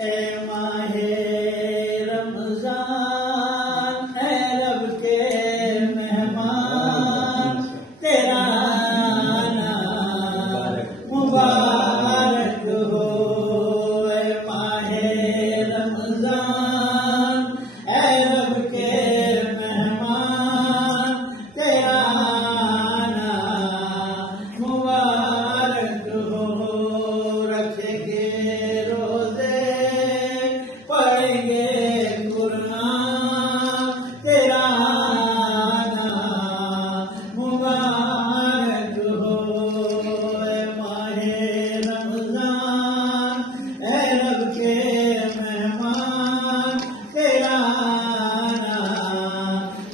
ए माहे रमजान ए रब के मेहमान तेरा आना मुबारक हो। ए माहे रमजान ए रब के मेहमान तेरा आना मुबारक हो। रखेंगे रोजे पढ़ेंगे कुरान तेरा आना मुबारक हो। ए माहे रमजान ए रब के मेहमान तेरा आना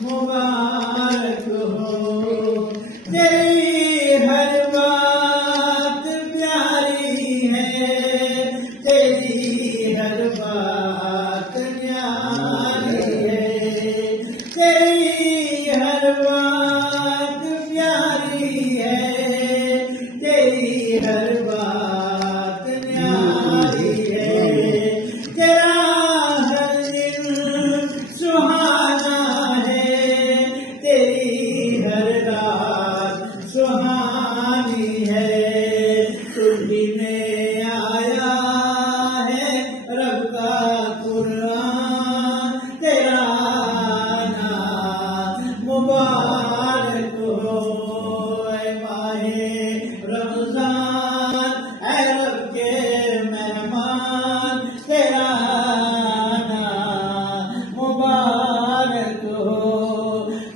मुबारक हो। तेरी हर बात प्यारी है, तेरी हर बात न्यारी है, तेरी हर बात प्यारी है, तेरी हर बात न्यारी है। तेरा हर दिन सुहाना है, तेरी हर रात सुहानी है। तुझी में आया है रब का कुरान तेरा आना मुबारक हो। ए माहे रमजान ए रब के मेहमान तेरा आना मुबारक हो।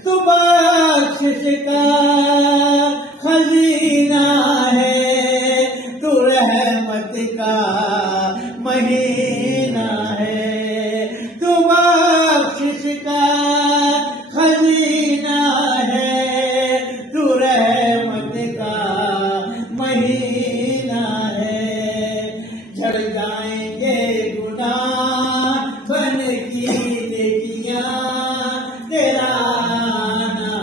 तू बख्शिश का खजीना है, तू रहमत का महीना है, तू बख्शिश का खजीना है, तू रहमत का महीना है। झड़ जाएंगे गुनाह बन की नेकियां तेरा आना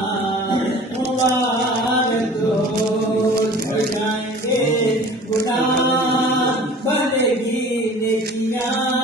मुबारक हो। झड़ जाएंगे गुनाह बनेगी नेकियां